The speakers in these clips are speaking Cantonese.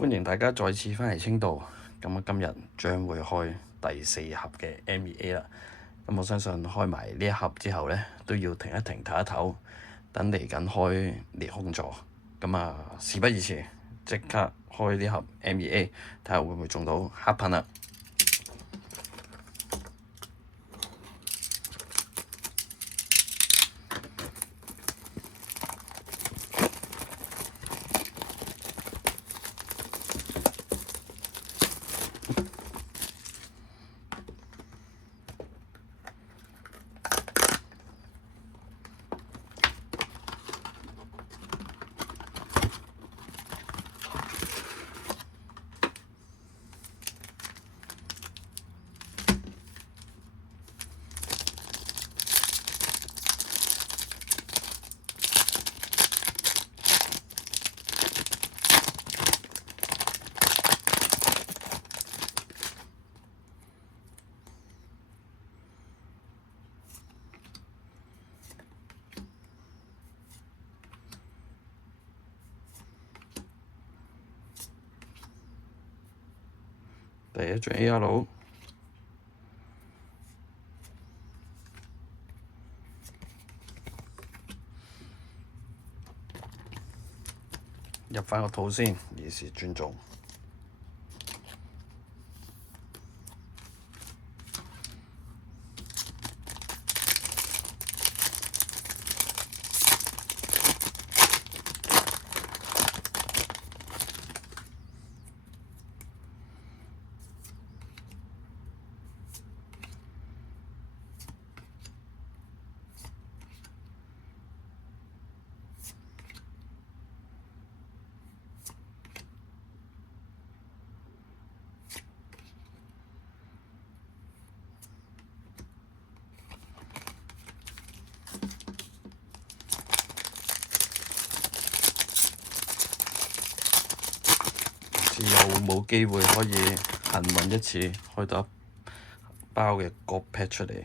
歡迎大家再次返嚟清道。咁今日將會開第4盒嘅 MEA 啦。咁我相信開埋呢一盒之後呢，都要停一停唞一唞，等嚟緊開裂空座。咁事不宜遲，即刻開呢盒 MEA，睇下會唔會中到黑噴啦。第一張 AR 入返個套先，以示尊重。有冇機會可以幸運一次開到一包嘅角 pad 出嚟？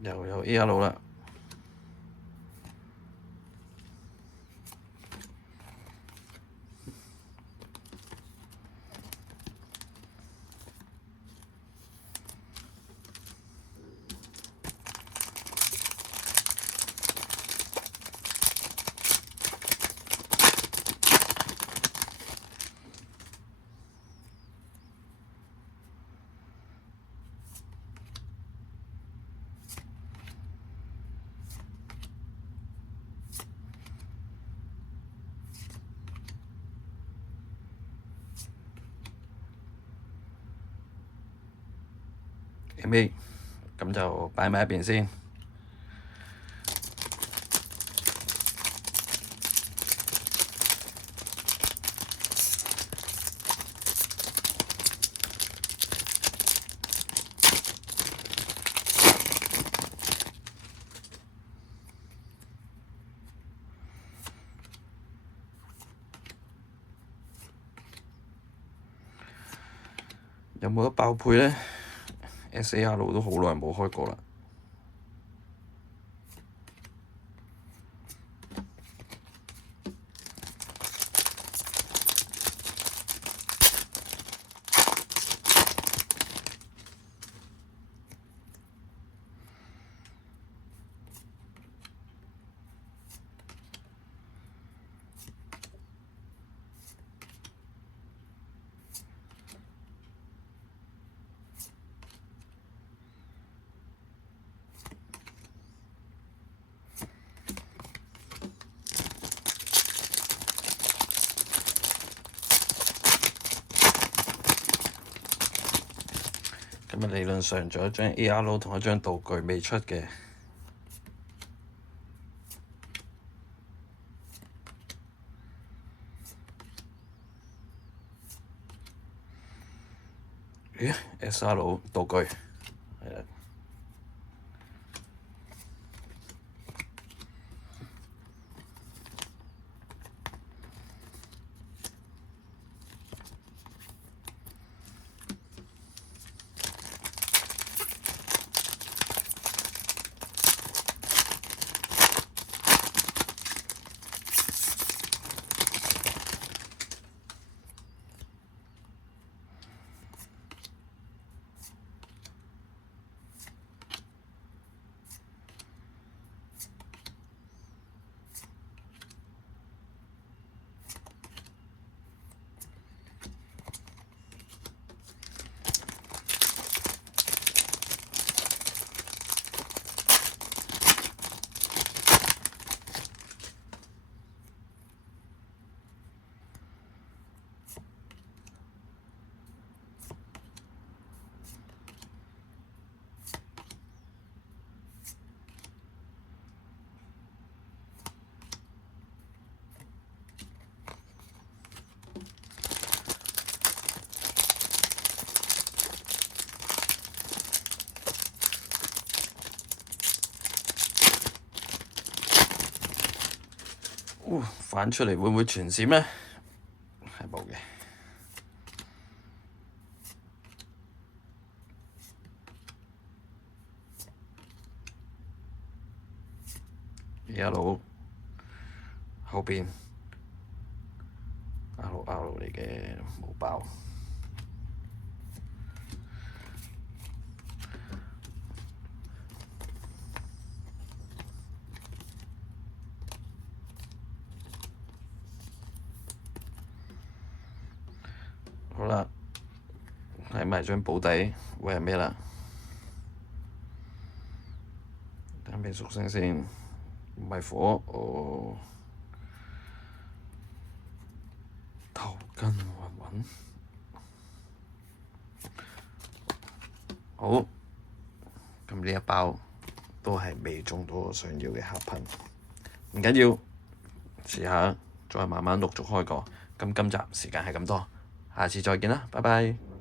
又有 AR 啦。MEA，咁就擺埋一邊先。有冇得爆配呢？ SAR 都好耐冇開過啦。咁理論上仲有一張 AR 同一張道具未出嘅。咦 ？SR 道具係啦。反出嚟會唔會全閃呢？係冇嘅。一路後邊 R 嚟嘅冇爆。好啦，睇埋張簿底會係咩啦？睇咩屬性先？唔係火哦。頭巾混。好，咁呢一包都係未中到我想要嘅黑噴，唔緊要，遲下再慢慢陸續開過。咁今集時間係咁多，下次再見啦，拜拜。